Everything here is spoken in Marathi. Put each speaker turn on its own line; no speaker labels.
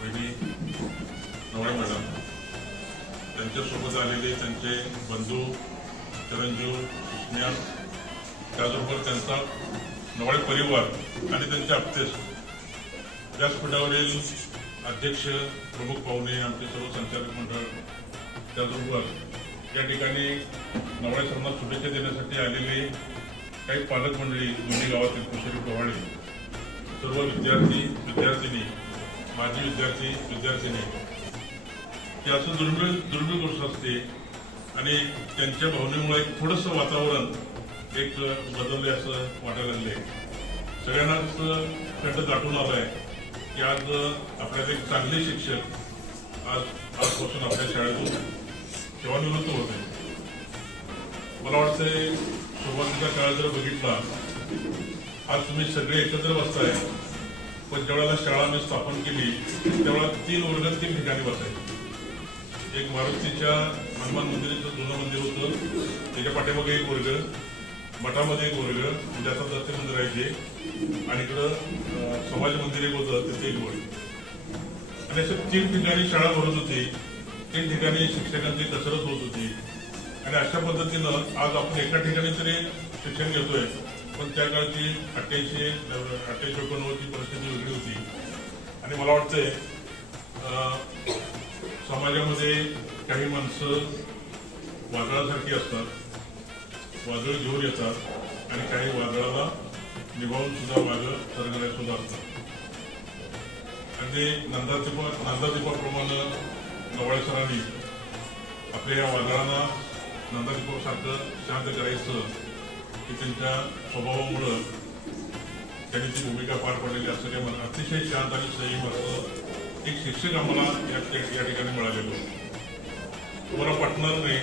वहिनी नवळे मॅडम त्यांच्यासोबत आलेले त्यांचे बंधू चिरंजीव स्नेहा त्याचबरोबर त्यांचा नवळे परिवार आणि त्यांचे आप्तेस व्यासपीठावरील अध्यक्ष प्रमुख पाहुणे आमचे सर्व संचालक मंडळ त्याचबरोबर या ठिकाणी नवळे सरांना शुभेच्छा देण्यासाठी आलेले काही पालक मंडळी दोन्ही गावातील कुशली प्रवाळे सर्व विद्यार्थी माजी विद्यार्थी विद्यार्थिनी हे असं दुर्मिळ दुर्मिळ गोष्ट असते. आणि त्यांच्या भावनेमुळे एक थोडंसं वातावरण एक बदलले असं वाटायला लागले सगळ्यांनाच खंड दाटून आलाय की आज आपल्याला एक चांगले शिक्षक आज आजपासून आपल्या शाळेतून सेवानिवृत्त होते मला वाटतंय सुरुवातीचा काळ जर बघितला आज तुम्ही सगळे एकत्र बसताय. पण ज्यावेळेला शाळा मी स्थापन केली त्यावेळेला तीन वर्ग तीन ठिकाणी बसायचे एक मारुतीच्या हनुमान मंदिराचं जुनं मंदिर होतं. त्याच्या पाठीमागे एक वर्ग मठामध्ये एक वर्ग म्हणजे आता दत्त मंदिर आहे ते. आणि इकडं समाज मंदिर एक होतं तिथे एक वर्ग. आणि अशा तीन ठिकाणी शाळा भरत होती. तीन ठिकाणी शिक्षकांची कसरत होत होती. आणि अशा पद्धतीनं आज आपण एका ठिकाणी तरी शिक्षण घेतोय. पण त्या काळची अठ्ठ्याऐंशी अठ्ठ्याऐंशी एकोणनव्वदची परिस्थिती वेगळी होती. आणि मला वाटतंय अं, समाजामध्ये काही माणसं वादळासारखी असतात वादळ घेऊन येतात आणि काही वादळाला निभावून सुद्धा वादळ सरगऱ्या सुद्धा असतात अगदी नंदादीपा नंदादीपाप्रमाणे नवाळे सरांनी आपल्या या वादळांना नंदादीपासारखं शांत करायचं की त्यांच्या स्वभावामुळं त्यांनी ती भूमिका पार पडलेली असं ते मला अतिशय शांत आणि संयम असं एक शिक्षक आम्हाला या ठिकाणी मिळालेलं. तुम्हाला पटणार नाही.